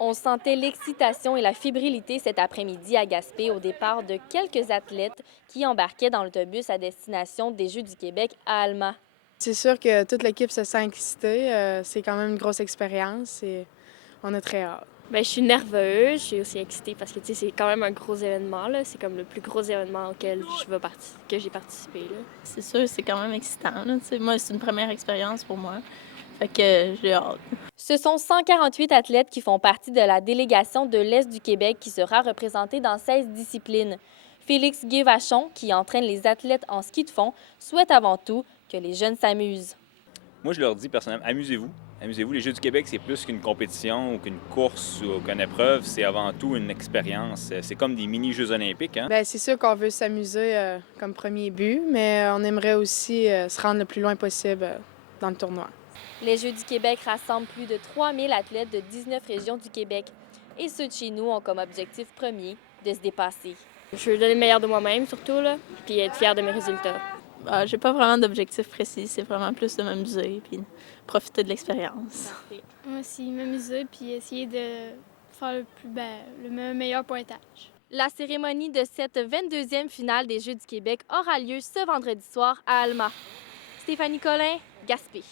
On sentait l'excitation et la fébrilité cet après-midi à Gaspé au départ de quelques athlètes qui embarquaient dans l'autobus à destination des Jeux du Québec à Alma. C'est sûr que toute l'équipe se sent excitée. C'est quand même une grosse expérience et on a très hâte. Ben, je suis nerveuse, je suis aussi excitée parce que c'est quand même un gros événement. Là. C'est comme le plus gros événement auquel que j'ai participé. Là. C'est sûr, c'est quand même excitant. Là. Moi, c'est une première expérience pour moi. Fait que j'ai hâte. Ce sont 148 athlètes qui font partie de la délégation de l'Est du Québec qui sera représentée dans 16 disciplines. Félix Guévachon, qui entraîne les athlètes en ski de fond, souhaite avant tout que les jeunes s'amusent. Moi, je leur dis personnellement, amusez-vous. Amusez-vous. Les Jeux du Québec, c'est plus qu'une compétition ou qu'une course ou qu'une épreuve. C'est avant tout une expérience. C'est comme des mini-Jeux olympiques. Hein? Bien, c'est sûr qu'on veut s'amuser comme premier but, mais on aimerait aussi se rendre le plus loin possible dans le tournoi. Les Jeux du Québec rassemblent plus de 3000 athlètes de 19 régions du Québec. Et ceux de chez nous ont comme objectif premier de se dépasser. Je veux donner le meilleur de moi-même surtout, là, puis être fière de mes résultats. J'ai pas vraiment d'objectif précis. C'est vraiment plus de m'amuser puis profiter de l'expérience. Moi aussi, m'amuser puis essayer de faire le meilleur pointage. La cérémonie de cette 22e finale des Jeux du Québec aura lieu ce vendredi soir à Alma. Stéphanie Collin, Gaspé.